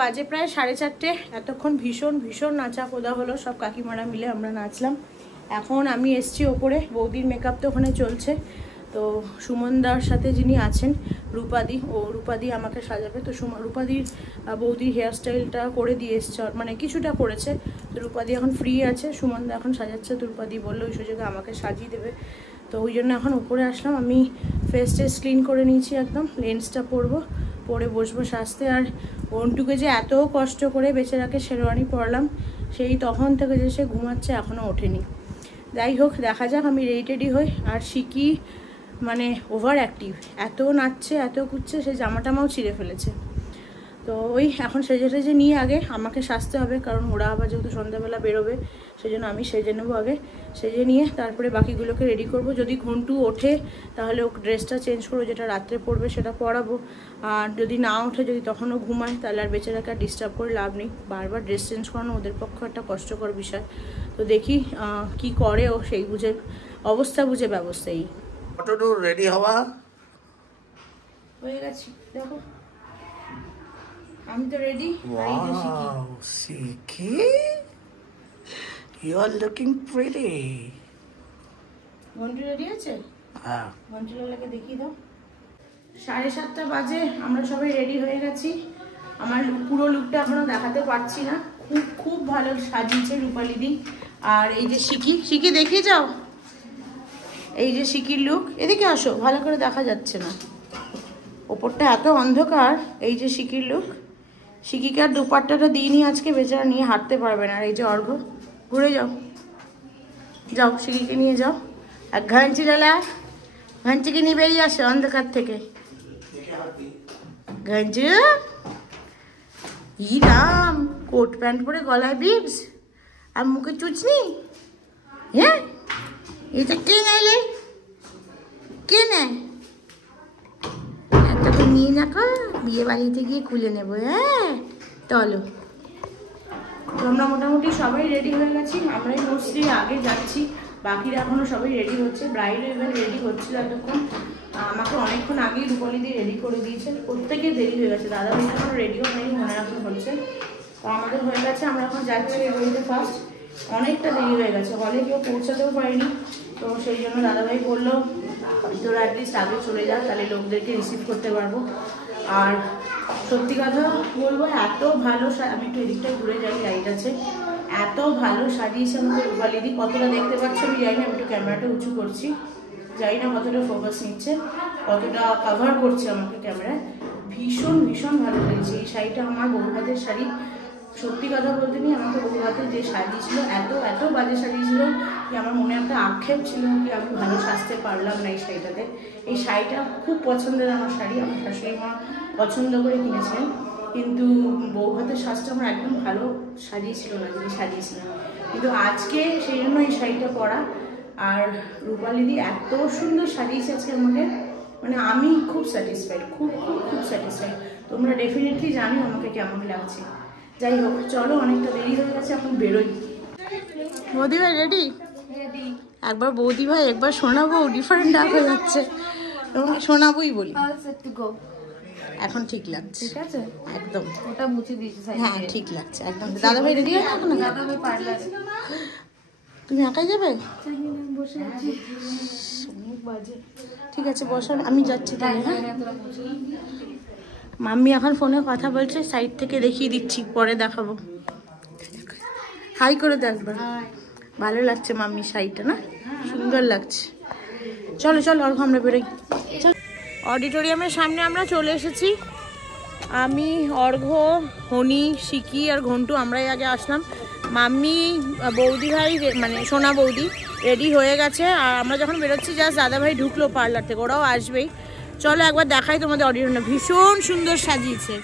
বাজে প্রায় 4:30। এতক্ষণ ভীষণ ভীষণ নাচা কোদা হলো, সব কাকিমারা মিলে আমরা নাচলাম। এখন আমি এসছি ওপরে, বৌদির মেকআপ তো ওখানে চলছে। তো সুমনদার সাথে যিনি আছেন রূপাদি, রূপাদি আমাকে সাজাবে। তো রূপাদির বৌদির হেয়ারস্টাইলটা করে দিয়ে এসছে, মানে কিছুটা করেছে। তো রূপাদি এখন ফ্রি আছে, সুমনদা এখন সাজাচ্ছে। তো রূপাদি বললো ওই সুযোগে আমাকে সাজিয়ে দেবে। তো ওই জন্য এখন উপরে আসলাম। আমি ফেস টেস ক্লিন করে নিয়েছি একদম, লেন্সটা পরে বসবো সাজতে। আর ওনটুকে যে এত কষ্ট করে বেচারাকে শেরওয়ানি পরলাম, সেই তখন থেকে যে সে ঘুমাচ্ছে, এখনও ওঠেনি। যাই হোক, দেখা যাক। আমি রেডি হই। আর শিকি মানে ওভার অ্যাক্টিভ, এত নাচছে এত কুচ্ছে, সে জামাটামাও ছিঁড়ে ফেলেছে। তো ওই এখন সেজে নিয়ে আগে আমাকে সাজতে হবে, কারণ ওরা আবার যেহেতু সন্ধ্যাবেলা বেরোবে, সেই জন্য আমি সেজে নেবো আগে। সেজে নিয়ে তারপরে বাকিগুলোকে রেডি করব। যদি ঘন্টু ওঠে তাহলে ও ড্রেসটা চেঞ্জ করবো, যেটা রাত্রে পরবে সেটা পরাবো। আর যদি না ওঠে, যদি তখনও ঘুমায়, তাহলে আর বেচারাকে আর ডিস্টার্ব করে লাভ নেই। বারবার ড্রেস চেঞ্জ করানো ওদের পক্ষে একটা কষ্টকর বিষয়। তো দেখি কি করে ও, সেই বুঝে অবস্থা বুঝে ব্যবস্থাই। কতটুকু রেডি হওয়া হয়ে গেছি, দেখো আমি তো ready. Wow, Siki, you're looking pretty. Ghantu ready আছে? হ্যাঁ, ঘন্টুলাকে দেখিয়ে দাও। 7:30 বাজে, আমরা সবাই রেডি হয়ে গেছি। আমার পুরো লুকটা এখনো দেখাতে পারছি না। খুব ভালো সাজিয়েছে রূপালিদি। আর এই যে শিকি দেখিয়ে যাও। এই যে শিকির লুক, এদিকে আসো, ভালো করে দেখা যাচ্ছে না, ওপরটা এত অন্ধকার। এই যে শিকির লুক। শিকিকে আর দুপাট্টাটা দিইনি আজকে, বেচারা নিয়ে হাঁটতে পারবে না। আর এই যে অর্ঘ্য, ঘুরে যাও শিকিকে নিয়ে যাও। আর ঘঞ্চিকে নিয়ে বেরিয়ে আসো অন্ধকার থেকে। ঘঞ্চু, ই রাম, কোট প্যান্ট পরে গলায় বিবস আর মুখে চুচনি। হ্যাঁ, এটা কে নেয়? কে নেয়? একটা তো নিয়ে রাখো, বিয়ে বাড়িতে গিয়ে খুলে নেবো। হ্যাঁ চলো। তো আমরা মোটামুটি সবাই রেডি হয়ে গেছি। আমরাই মোস্টলি আগে যাচ্ছি, বাকিরা এখনো সবাই রেডি হচ্ছে। ব্রাইডও এবার রেডি হচ্ছিল এতক্ষণ। আমাকে অনেকক্ষণ আগেই রূপালি দিয়ে রেডি করে দিয়েছে। প্রত্যেকে দেরি হয়ে গেছে, দাদা ভাই এখনো রেডিও হয়নি, মনে রাখুন হচ্ছে। তো আমাদের হয়ে গেছে, আমরা এখন যাচ্ছি এবারে ফার্স্ট। অনেকটা দেরি হয়ে গেছে, হলে কেউ পৌঁছাতেও পারেনি। তো সেই জন্য দাদাভাই বললো তোরা অ্যাটলিস্ট আগে চলে যা, তাহলে লোকদেরকে রিসিভ করতে পারবো। আর সত্যি কথা বলবো, এত ভালো, আমি একটু এদিকটায় ঘুরে যাই, লাইট আছে, এত ভালো সাজিয়েছে আমাদের রূপালিদি। কতটা দেখতে পাচ্ছ আমি জানি না, আমি একটু ক্যামেরাটা উঁচু করছি, জানি না কতটা ফোকাস নিচ্ছে, কতটা কভার করছে আমাকে ক্যামেরায়। ভীষণ ভীষণ ভালো লেগেছে এই শাড়িটা। আমার বউ হাতের শাড়ি, সত্যি কথা বলতে নিয়ে আমাকে বউ হাতে যে সাজিয়েছিল, এত বাজে সাজিয়েছিল কি আমার মনে একটা আক্ষেপ ছিল কি আমি ভালো সাজতে পারলাম না এই শাড়িটাতে। এই শাড়িটা খুব পছন্দের আমার শাড়ি, আমার শাশুড়ি মা পছন্দ করে কিনেছিলেন, কিন্তু বউ হাতের সাজটা আমার একদম ভালো সাজিয়েছিল না, যিনি সাজিয়েছিলেন। কিন্তু আজকে সেই জন্য এই শাড়িটা পরা। আর রূপালিদি এত সুন্দর সাজিয়েছে আজকে আমাকে, মানে আমি খুব স্যাটিসফাইড, খুব স্যাটিসফাইড। তোমরা ডেফিনেটলি জানো আমাকে কেমন লাগছে। যাই হোক, চলো, অনেকটা দেরি হয়ে গেছে, এখন বেরোই। বৌদি ভাই রেডি? একবার বৌদি ভাই, একবার শোনাবো, ডিফারেন্ট ডাক হয়ে যাচ্ছে, শোনাবোই বলি। এখন ঠিক লাগছে, ঠিক আছে একদম, ওটা মুছে দিয়েছি। হ্যাঁ ঠিক লাগছে একদম। দাদা ভাই রেডি? দাদা ভাই পার্লারে। তুমি একাই যাবে? বসে আছি, অনেক বাজে। ঠিক আছে বসো, আমি যাচ্ছি তাহলে। হ্যাঁ, মাম্মি এখন ফোনে কথা বলছে, সাইড থেকে দেখিয়ে দিচ্ছি, পরে দেখাবো। হাই করে দেখবে, ভালো লাগছে মাম্মি শাড়িটা, না সুন্দর লাগছে। চলো অর্ঘ আমরা বেরোই। অডিটোরিয়ামের সামনে আমরা চলে এসেছি। আমি, অর্ঘ, হনি, শিকি আর ঘন্টু আমরাই আগে আসলাম। মাম্মি, বৌদি ভাই মানে সোনা বৌদি রেডি হয়ে গেছে। আর আমরা যখন বেরোচ্ছি জাস্ট দাদা ভাই ঢুকলো পার্লার থেকে, ওরাও আসবেই। চলো একবার দেখাই তোমাদের অডিটোরিয়ামটা, ভীষণ সুন্দর সাজিয়েছে।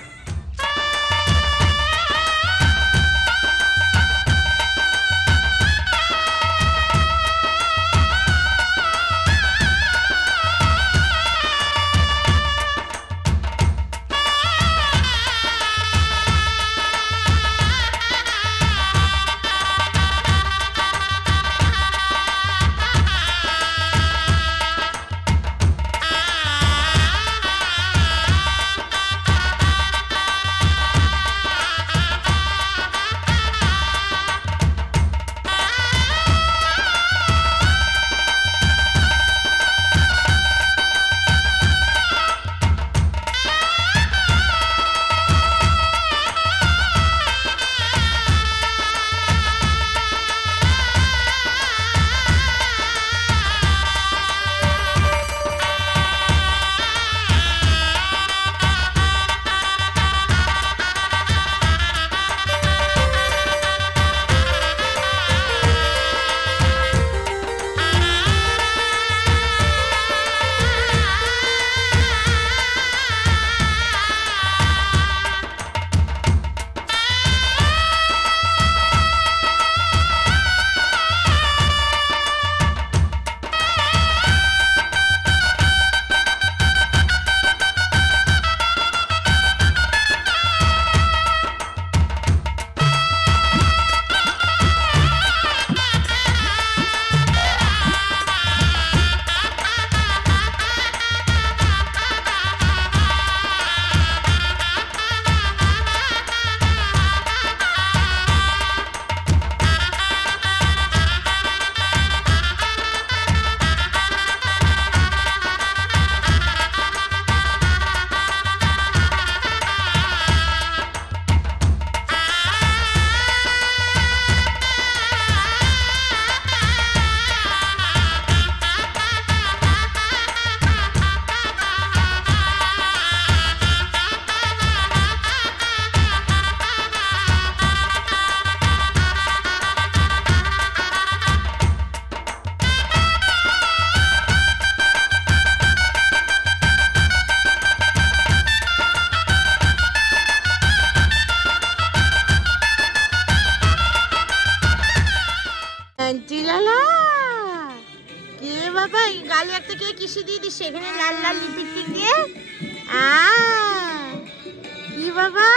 বাবা গালে একটা কে কিসি দিয়ে দিস এখানে লাল লাল লিপস্টিক দিয়ে কি বাবা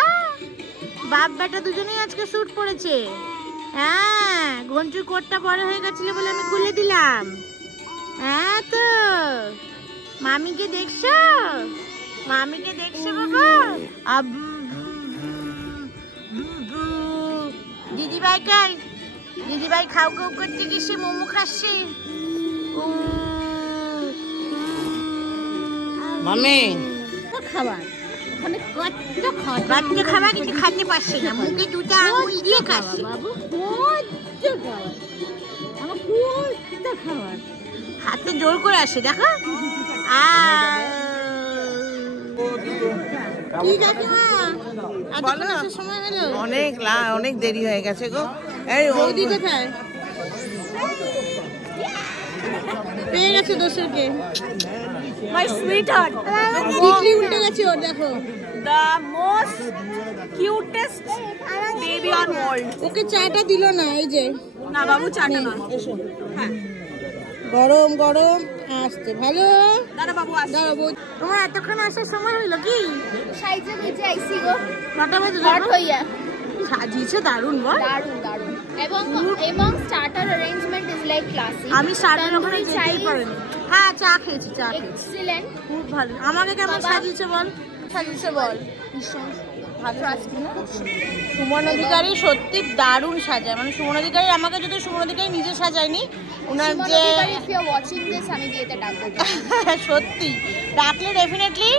বাপ বেটা দুজনেই আজকে স্যুট পরেছে। হ্যাঁ ঘন্টুর কোটটা বড় হয়ে গেছিল বলে আমি খুলে দিলাম। হ্যাঁ তো মামিকে দেখছো বাবা? দিদিভাই কাই দিদিভাই খাও খাও করতে গেছে মোমো খাচ্ছে। মামি খাবার ওখানে কত খাবার কিন্তু খাইতে পারছে না, মুখে দুটো আঙুল দিয়ে খাচ্ছে। হাতে জোর করে আসে দেখো। অনেক দেরি হয়ে গেছে গো। বৌদি কোথায়? পেয়ে গেছে দোসরকে। My sweetheart, ডিগ্রি উল্টে গেছে ওর দেখো। the most cutest baby on world. ওকে চাটা দিল না এই যে। না বাবু চাটা না। এসো। হ্যাঁ। গরম গরম আসতে ভালো। দাঁড়া বাবু আসছে। তোমার এতক্ষণ আসার সময় হইলো কি? সাইজে বুঝে আইছি গো। কটা বাজে? হট হইয়া। সাজিয়েছে দারুণ বল। দারুণ এবং starter arrangement is like classic. আমি স্টার্টার ওখানে যেতেই পারিনি। হ্যাঁ চা খেয়েছি এক্সিলেন্ট খুব ভালো। আমাকে কেমন সাজিয়েছে বল? ভীষণ ভালো। সুমন অধিকারী সত্যি দারুণ সাজায়, মানে সুমন অধিকারী আমাকে যদি সুমন অধিকারী নিজে সাজায়নি ওনার যে if you are watching this আমি বিয়েতে ডাকবো। সত্যি ডাকলে ডেফিনেটলি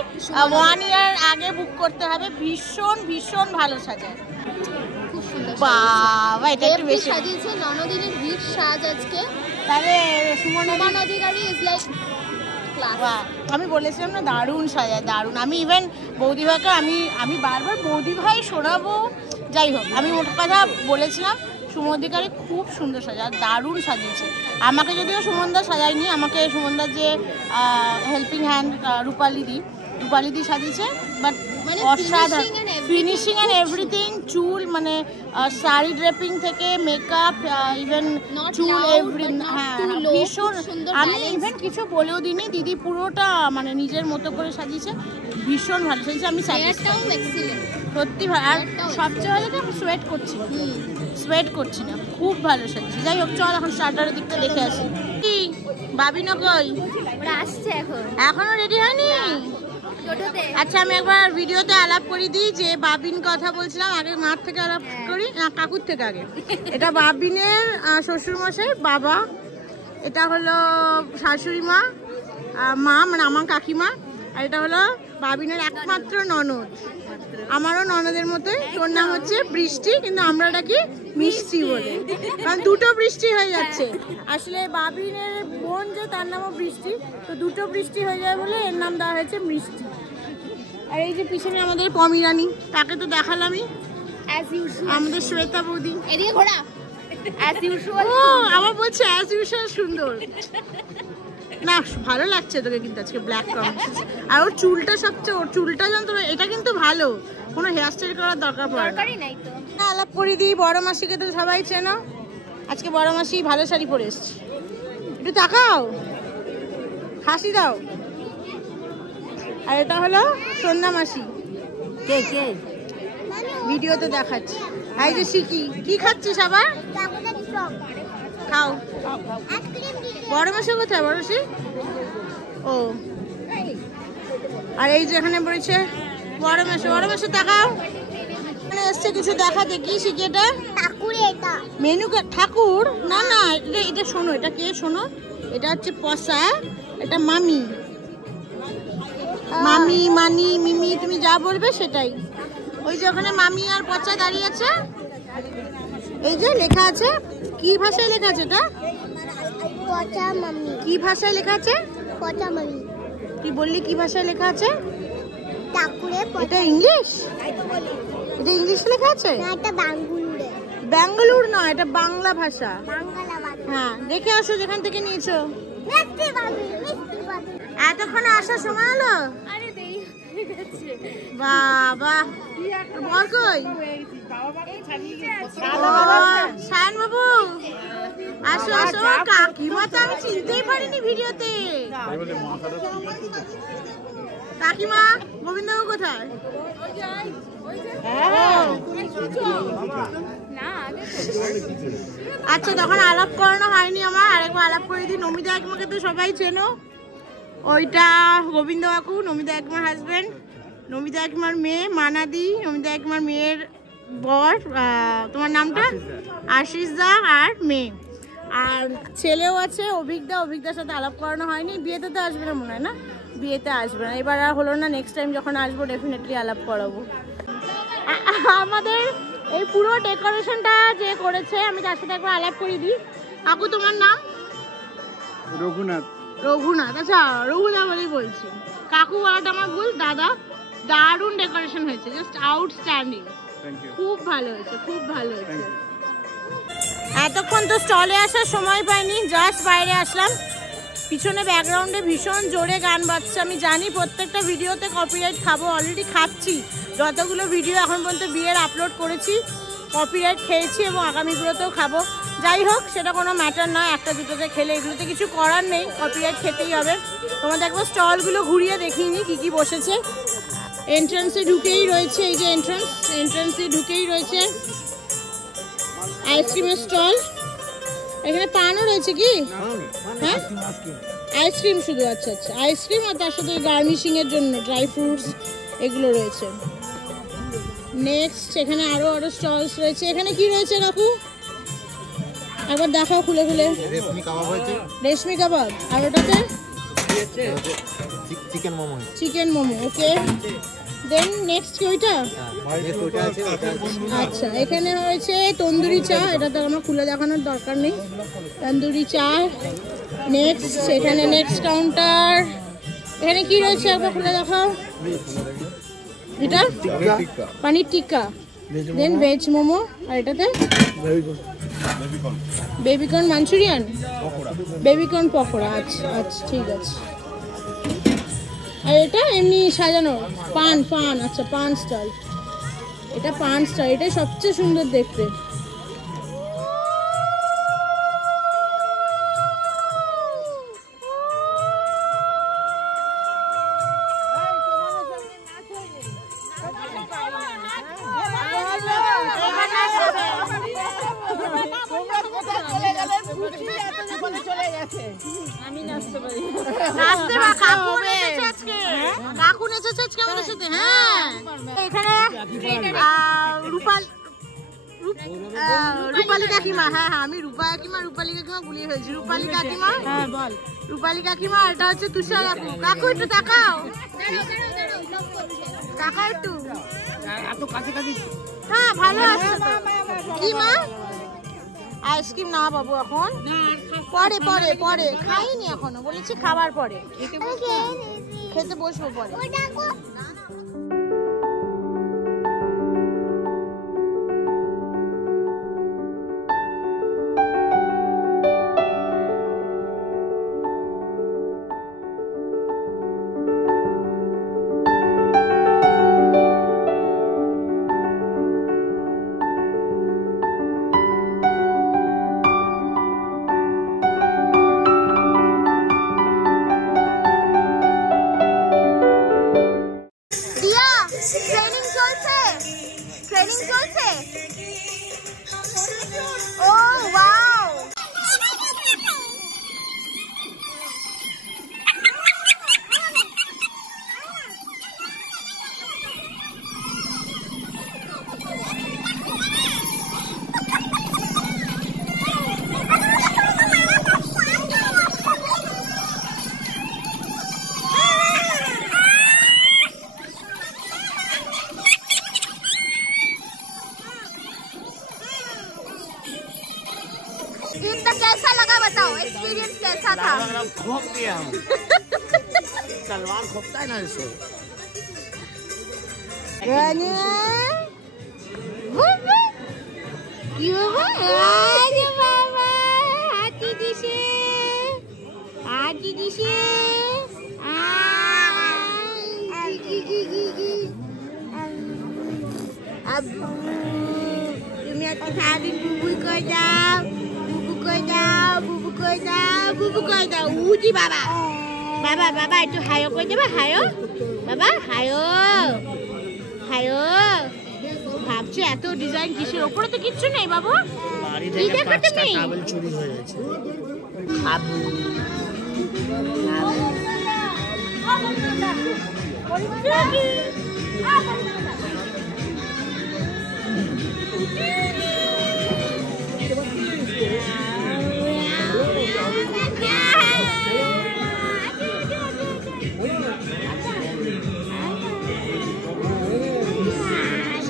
1 ইয়ার আগে বুক করতে হবে। ভীষণ ভালো সাজায়। খুব সুন্দর বাবা এটা একটু বেশি সাজিয়েছে। ননদিনীর রিচ সাজ আজকে। তাহলে সুমন অধিকারী ইজ লাইক ক্লাস। আমি বলেছিলাম না দারুণ সাজায় দারুণ। আমি ইভেন বৌদি ভাইকে আমি বারবার বৌদি ভাই শোনাবো। যাই হোক আমি মোট কথা বলেছিলাম সুমন অধিকারী খুব সুন্দর সাজায়, দারুণ সাজিয়েছে। আমাকে যদিও সুমনদা সাজায়নি, আমাকে সুমনদার যে হেল্পিং হ্যান্ড রূপালি দি সাজিয়েছে। বাট অসাধারণ ফিনিশিং অ্যান্ড এভরিথিং। চুল মানে শাড়ি ড্রেপিং থেকে মেকআপ ইভেন চুল এভরিথিং। হ্যাঁ ভীষণ। আমি ইভেন কিছু বলেও দিইনি, দিদি পুরোটা মানে নিজের মতো করে সাজিয়েছে। ভীষণ ভালো সাজিয়েছে। আমি সত্যি ভালো। আর সবচেয়ে ভালো কি আমি সোয়েট করছি না, খুব ভালো সাজিয়েছে। যাই হোক চল এখন স্টার্টারের দিকটা দেখে আসি। কি বাবিনো কই? ওরা আসছে এখনো রেডি হয়নি? আচ্ছা আমি একবার ভিডিওতে আলাপ করে দিই যে বাবিন কথা বলছিলাম। আগে মার থেকে আলাপ করি না কাকুর থেকে আগে। এটা বাবিনের শ্বশুরমশাই বাবা, এটা হলো শাশুড়ি মা মানে আমার কাকিমা, আর এটা হলো বাবিনের একমাত্র ননদ। আমারও ননদের মতোই। তোর নাম হচ্ছে বৃষ্টি কিন্তু আমরা ডাকি মিষ্টি বলে, কারণ দুটো বৃষ্টি হয়ে যাচ্ছে। আসলে বাবিনের বোন যে তার নামও বৃষ্টি, তো দুটো বৃষ্টি হয়ে যায় বলে এর নাম দেওয়া হয়েছে মিষ্টি। আর এই যে পিছনে আমাদের পমিরানি, তাকে তো দেখালামই, আমাদের শ্বেতা বৌদি। এদিকে ঘোড়া অ্যাজ ইউজুয়াল। ও আবার বলছে অ্যাজ ইউজুয়াল সুন্দর না। ভালো লাগছে তোকে কিন্তু আজকে ব্ল্যাক কম্বিনেশন। আর ওর চুলটা সবচেয়ে, ওর চুলটা জানতো এটা কিন্তু ভালো, কোনো হেয়ার স্টাইল করার দরকার পড়ে না। আলাপ করে দিই বড় মাসিকে, তো সবাই চেনো। আজকে বড় মাসি ভালো শাড়ি পরে এসছে। একটু তাকাও, হাসি দাও। আর এটা হলো সন্ধ্যা মাসি। কে ভিডিওতে দেখাচ্ছি। এই যে শিখি কি খাচ্ছিস আবার? খাও। বড় মাসি কোথায়? বড় মাসি ও। আর এই যে এখানে পড়েছে বড় মাসি তাকাও। এখানে এসছে কিছু দেখাতে। কি শিখি এটা? মেনু ঠাকুর না এটা শোনো, এটা কে শোনো, এটা হচ্ছে পসা, এটা মামি মানি মিমি, তুমি যা বলবে সেটাই। ওই যে ওখানে মামি আর পচা দাঁড়িয়ে আছে। এই যে লেখা আছে, কি ভাষায় লেখা আছে এটা? কি ভাষায় লেখা আছে? তুই বললি কি ভাষায় লেখা আছে? এটা ইংলিশ? এটা ইংলিশে লেখা আছে? বেঙ্গালুরু নয়, এটা বাংলা ভাষা। হ্যাঁ দেখে আসো যেখান থেকে নিয়েছো। এতক্ষণ আসার সময় হলো? বাবা বর কই? সায়ন বাবু আসো আসো। কাকিমা তো আমি চিনতেই পারিনি ভিডিওতে। কাকিমা গোবিন্দবাবু কোথায়? আচ্ছা তখন আলাপ করানো হয়নি আমার, আরেকবার আলাপ করে দিই। নমিতা একমাকে তো সবাই চেনো, ওইটা গোবিন্দ কাকু, নমিতা একমার হাজবেন্ড, নমিতা একমার মেয়ে মানাদি, নমিতা একমার মেয়ের বর, তোমার নামটা আশিস দা, আর মেয়ে, আর ছেলেও আছে অভিজ্ঞতা। অভিজ্ঞতার সাথে আলাপ করানো হয়নি, বিয়েতে তো আসবে না মনে হয়, না বিয়েতে আসবে না, এবার আর হলো না। নেক্সট টাইম যখন আসবো ডেফিনেটলি আলাপ করাবো। আমাদের এই পুরো ডেকোরেশনটা যে করেছে আমি তার সাথে একবার আলাপ করে দিই। কাকু তোমার নাম? রঘুনাথ। রঘুনাথ, আচ্ছা রঘুদা বলেই বলছি। কাকু বলাটা আমার ভুল, দাদা। দারুণ ডেকোরেশন হয়েছে, জাস্ট আউটস্ট্যান্ডিং, খুব ভালো হয়েছে, খুব ভালো হয়েছে। এতক্ষণ তো স্টলে আসার সময় পাইনি, জাস্ট বাইরে আসলাম। পিছনে ব্যাকগ্রাউন্ডে ভীষণ জোরে গান বাজছে। আমি জানি প্রত্যেকটা ভিডিওতে কপিরাইট খাবো, অলরেডি খাচ্ছি। যতগুলো ভিডিও এখন পর্যন্ত বিয়ের আপলোড করেছি কপিরাইট খেয়েছি এবং আগামীগুলোতেও খাবো। যাই হোক সেটা কোনো ম্যাটার নয়, একটা দুটোতে খেলে এগুলোতে কিছু করার নেই, কপিরাইট খেতেই হবে। তোমাদের একবার স্টলগুলো ঘুরিয়ে দেখিয়ে নিই কী কী বসেছে। এন্ট্রান্সে ঢুকেই রয়েছে, এই যে এন্ট্রান্সে ঢুকেই রয়েছে আইসক্রিমের স্টল। এখানে পানও রয়েছে কি? হ্যাঁ আইসক্রিম শুধু, আচ্ছা আচ্ছা আইসক্রিম, আর তার সাথে গার্নিশিংয়ের জন্য ড্রাই ফ্রুটস এগুলো রয়েছে। নেক্সট এখানে আরো স্টলস রয়েছে। এখানে কি রয়েছে কাকু একবার দেখাও খুলে খুলে। রেশমি কাবাব হয়েছে। রেশমি কাবাব, আর ওটাতে চিকেন মোমো। চিকেন মোমো, ওকে। দেন নেক্সট কি ওইটা? আচ্ছা এখানে হয়েছে তন্দুরি চা, এটা তো আমার খুলে দেখানোর দরকার নেই, তন্দুরি চা। নেক্সট এখানে নেক্সট কাউন্টার, এখানে কি রয়েছে একবার খুলে দেখাও। এটা পানির টিক্কা, দেন ভেজ মোমো, আর এটাতে বেবিকর্ন মাঞ্চুরিয়ান, বেবিকর্ন পকোড়া। আচ্ছা আচ্ছা ঠিক আছে। আর এটা এমনি সাজানো পান, আচ্ছা পান স্টল, এটা পান স্টল, এটাই সবচেয়ে সুন্দর দেখতে। কাকু নেচেছে আজকে আমাদের সাথে। হ্যাঁ এখানে রূপালী কাকিমা, হ্যাঁ আমি রূপালী কাকিমা ভুলিয়ে ফেলছি। রূপালী কাকিমা, হ্যাঁ বল রূপালী কাকিমা। এটা হচ্ছে তুষার কাকু। কাকু একটু তাকাও, তাকাও একটু। হ্যাঁ ভালো আছে কি মা? আইসক্রিম না বাবু এখন, পরে পরে পরে খাইনি এখনো, বলেছি খাবার পরে, খেতে বসবো পরে। कैसा लगा बताओ, एक्सपीरियंस कैसा था? खोप दिया हम। तलवार खोपता है ना इसको। हाथी दिशे বাবু তুমি আজকে সারাদিন বুবুই করে দাও, বুবু করে দাও, বুবু করে দাও, বুবু করে দাও। উজি বাবা, বাবা বাবা একটু হায়ো করে দেবে, হায়ো বাবা, হায়ো হায়ো। ভাবছি এত ডিজাইন কিসের, ওপরে তো কিচ্ছু নেই বাবু। বাড়ি কি থেকে দেখো 5টা তুমি? টাওয়েল চুরি হয়ে গেছে। খাবো।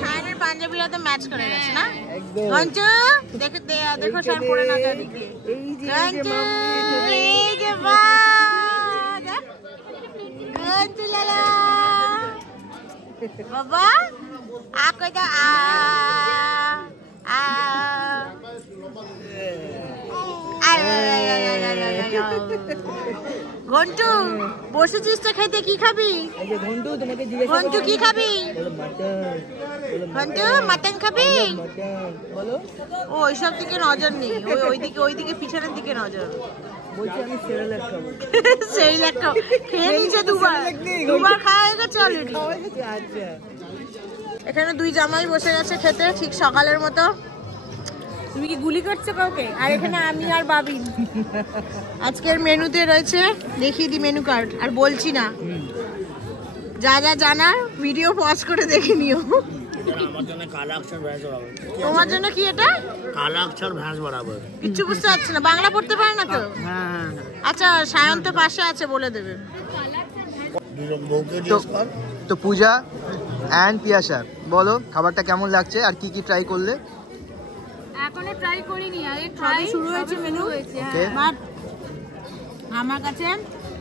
শাইনের পাঞ্জাবিরা তো ম্যাচ করে গেছে না? গঞ্জু দেখো দেখো শাইন পরে না যায় দিকে। গঞ্জু এই যে বাবা, গঞ্জু লালা বাবা আ কই দাও, আ ঘন্টু বসেছিস তো খাইতে, কি খাবি? ঘন্টু কি খাবি? ঘন্টু মাটন খাবি? ও ওইসব দিকে নজর নেই, ওইদিকে পিছনের দিকে নজর। সেই লেখা খেয়ে নিয়েছে দুবার খাওয়া হয়ে গেছে অলরেডি। এখানে দুই জামাই বসে গেছে খেতে ঠিক সকালের মতো। তুমি কি গুলি করছো কাউকে? আর এখানে আমি আর বাবিন। আজকের মেনুতে রয়েছে, দেখিয়ে দি মেনু কার্ড, আর বলছি না, যা যা জানার ভিডিও পজ করে দেখে নিও। আমার জন্য কালা অক্ষর ভ্যাস বরাবর। তোমার জন্য কি এটা? কালা অক্ষর ভ্যাস বরাবর। কিচ্ছু বুঝতে পারছি না, বাংলা পড়তে পারে না তো? হ্যাঁ। আচ্ছা সায়ন তো পাশে আছে, বলে দেবে। দুজন বউকে জিজ্ঞেস কর। তো পূজা অ্যান্ড পিয়াসা, বলো খাবারটা কেমন লাগছে আর কি কি ট্রাই করলে? এখনো ট্রাই করিনি, আগে সবে শুরু হয়েছে মেনু। বাট আমার কাছে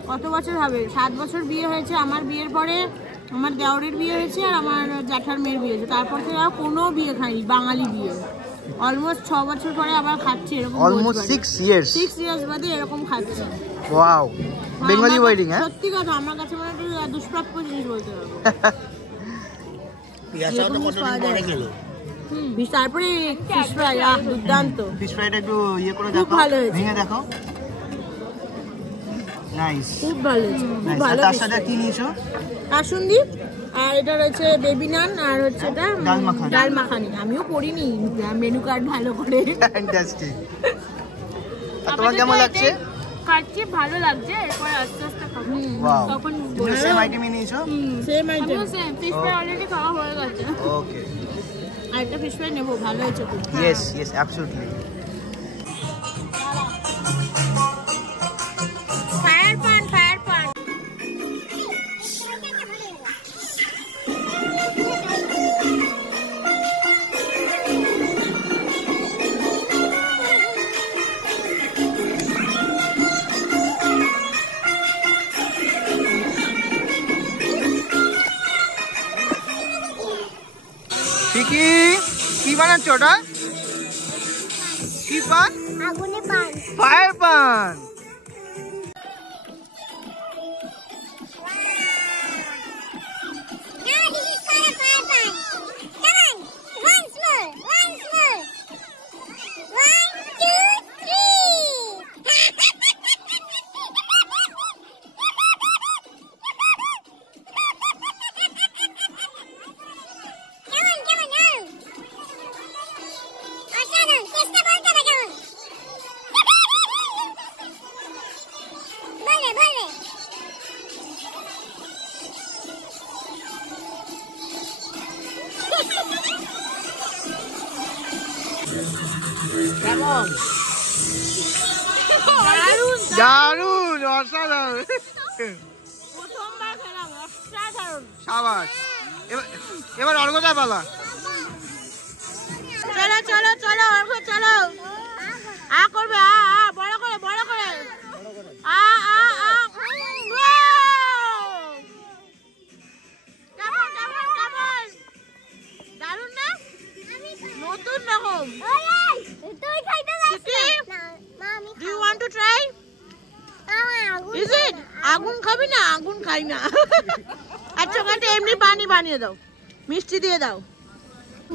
কত বছর হবে, 7 বছর বিয়ে হয়েছে। আমার বিয়ের পরে আমার দেওরের বিয়ে হয়েছে আর আমার জ্যাঠার মেয়ের বিয়ে হয়েছে, তারপর থেকে আর কোনো বিয়ে খাইনি, বাঙালি বিয়ে। অলমোস্ট 6 বছর পরে আবার খাচ্ছি এরকম। Almost 6 years. 6 ইয়ার্স বাদে এরকম খাচ্ছি। Wow, Bengali wedding. হ্যাঁ সত্যি কথা, আমার কাছে মানে একটু দুষ্প্রাপ্য জিনিস বলতে পারবো। পিয়াসাও তো কতদিন পরে খেলো। তারপরে ফিশ ফ্রাই, দুর্দান্ত। ফিশ ফ্রাইটা একটু ইয়ে করে খুব দেখো, ভালো হয়েছে। ভেঙে দেখো। নাইস খুব ভালো হয়েছে, খুব নাইস। ভালো। তার সাথে কি নিয়েছো? কাসুন্দি, আর এটা রয়েছে বেবি নান, আর হচ্ছে এটা ডাল মাখানি। ডাল মাখানি। আমিও করিনি মেনু কার্ড ভালো করে। ফ্যান্টাস্টিক। আর তোমার কেমন লাগছে? খাচ্ছি, ভালো লাগছে, এরপর আস্তে আস্তে খাবো। ওয়াও, তখন তুমি সেম আইটেমই নিয়েছো? Same item. Fish fry already খাওয়া হয়ে গেছে। ওকে, আর একটা ফিশ ফ্রাই নেবো, ভালো হয়েছে খুব। Yes yes, absolutely. ফায়ার পান, ফায়ার পান। কি বানাচ্ছ ওটা? কি পান? আগুনে পান। ফায়ার পান। দারুণ, অসাধারণ। প্রথমবার খেলাম, অসাধারণ। সাবাস। এবার অর্ঘ্যটা পালা। চলো চলো চলো অর্ঘ্য, চলো। আ করবে, বড় করে, বড় করে। কেমন কেমন কেমন? দারুণ না? নতুন রকম। Do you want to try? Is it? আগুন খাবি না? আগুন খাই না। আচ্ছা ওখানে এমনি পানি বানিয়ে দাও, মিষ্টি দিয়ে দাও।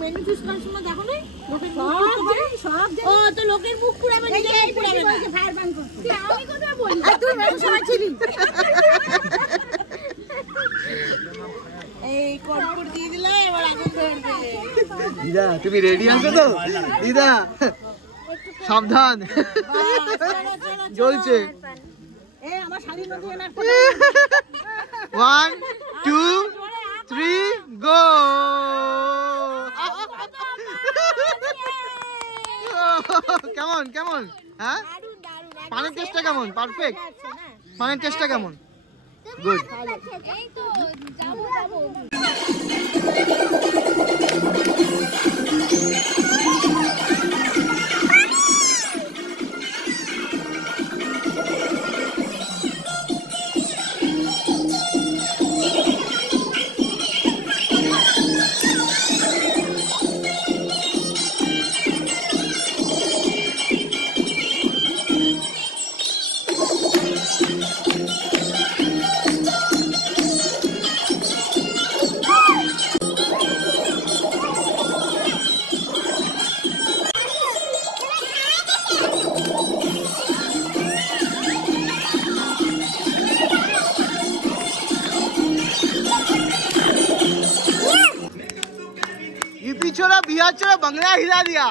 মেনু চুজ করার সময় দেখো না লোকের সব ও তো লোকের মুখ পুরাবে নিজেই পুরাবে না ফায়ার বান করতে আমি কথা বলি আর তুই মেনু সময় ছিলি এই কর্পূর দিয়ে দিলে এবার আগুন ধরবে দিদা তুমি রেডি আছো তো দিদা সাবধান জ্বলছে এই আমার শাড়ি নতুন এনার 1 2 3 গো কেমন কেমন হ্যাঁ পানের টেস্টটা কেমন পারফেক্ট পানের টেস্টটা কেমন গুড এই তো যাবো যাবো यूपी छोड़ा बिहार छोड़ा बंगला हिला दिया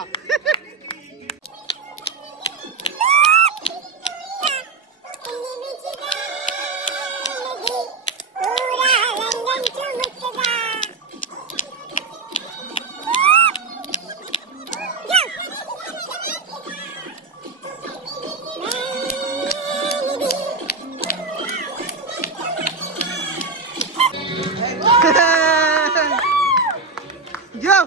Yo!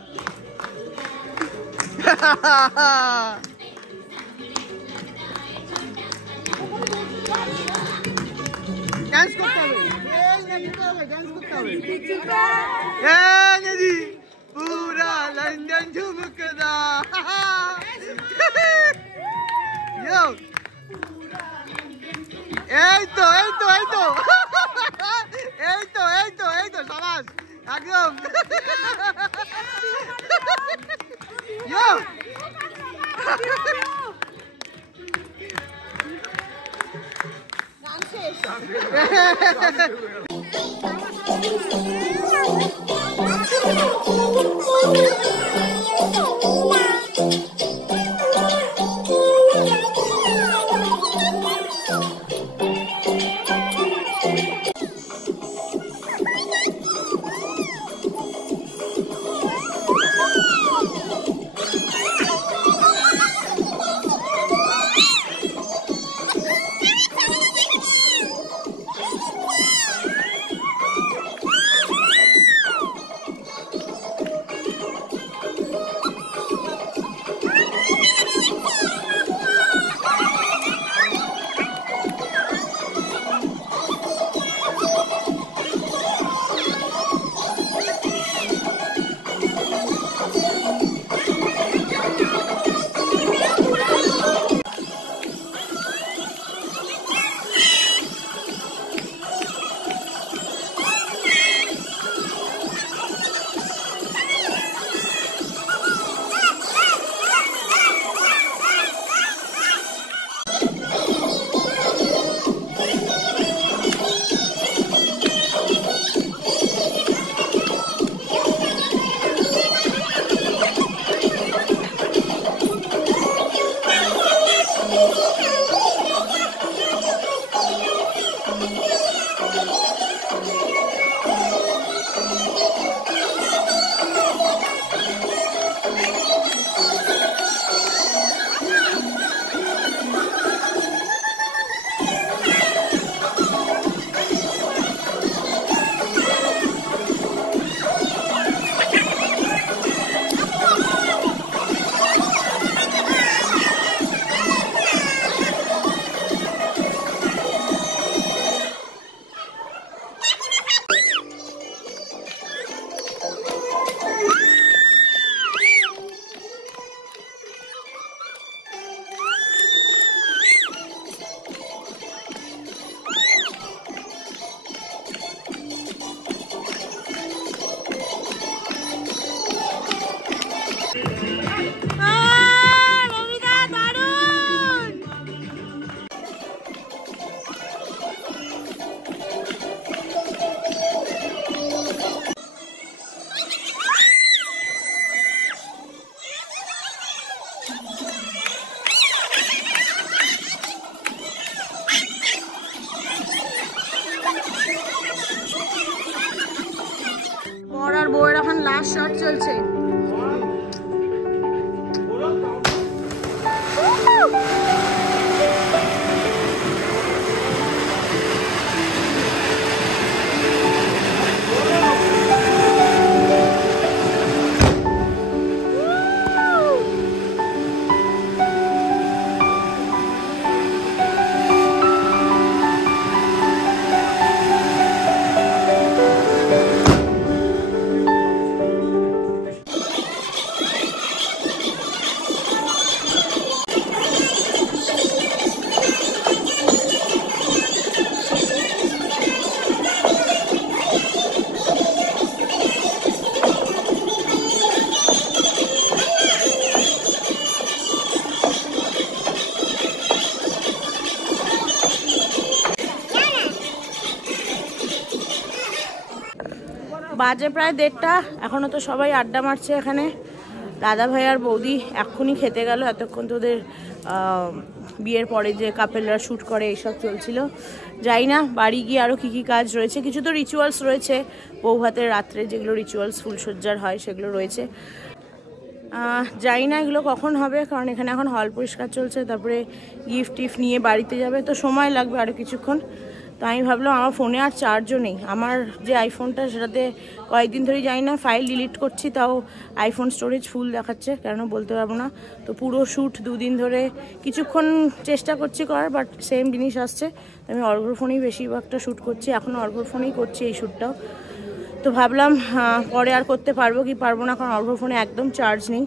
Dance করতে হবে dance করতে হবে নদী পুরা লন্ডন ঝুমকদা Yo! এই তো শাবাশ একদম Yo! লাস্ট শট চলছে। বাজে প্রায় 1:30, এখনো তো সবাই আড্ডা মারছে এখানে। দাদা ভাই আর বৌদি এক্ষুনি খেতে গেল, এতক্ষণ তো ওদের বিয়ের পরে যে কাপেলরা শ্যুট করে এইসব চলছিল। যাই না, বাড়ি গিয়ে আরও কী কী কাজ রয়েছে, কিছু তো রিচুয়ালস রয়েছে বৌভাতের রাত্রে, যেগুলো রিচুয়ালস ফুলসজ্জার হয় সেগুলো রয়েছে। যাই না এগুলো কখন হবে, কারণ এখানে এখন হল পরিষ্কার চলছে, তারপরে গিফট টিফট নিয়ে বাড়িতে যাবে, তো সময় লাগবে আরও কিছুক্ষণ। তো আমি ভাবলাম আমার ফোনে আর চার্জও নেই, আমার যে আইফোনটা সেটাতে কয়েকদিন ধরেই যাই না ফাইল ডিলিট করছি, তাও আইফোন স্টোরেজ ফুল দেখাচ্ছে, কেন বলতে পারবো না। তো পুরো শ্যুট 2 দিন ধরে কিছুক্ষণ চেষ্টা করছি করার, বাট সেম জিনিস আসছে। আমি অর্ঘ্যর ফোনেই বেশিরভাগটা শ্যুট করছি, এখনও অর্ঘ্যর ফোনেই করছি এই শ্যুটটাও। তো ভাবলাম পরে আর করতে পারবো কি পারবো না, কারণ অর্ঘ্যর ফোনে একদম চার্জ নেই।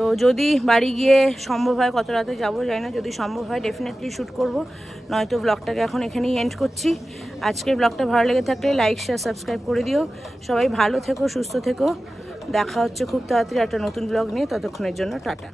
তো যদি বাড়ি গিয়ে সম্ভব হয়, কত রাতে যাবো জানি না, যদি সম্ভব হয় ডেফিনেটলি শ্যুট করবো, নয়তো ব্লগটাকে এখন এখানেই এন্ড করছি। আজকের ব্লগটা ভালো লেগে থাকলে লাইক শেয়ার সাবস্ক্রাইব করে দিও। সবাই ভালো থেকো, সুস্থ থেকো, দেখা হচ্ছে খুব তাড়াতাড়ি একটা নতুন ব্লগ নিয়ে, ততক্ষণের জন্য টাটা।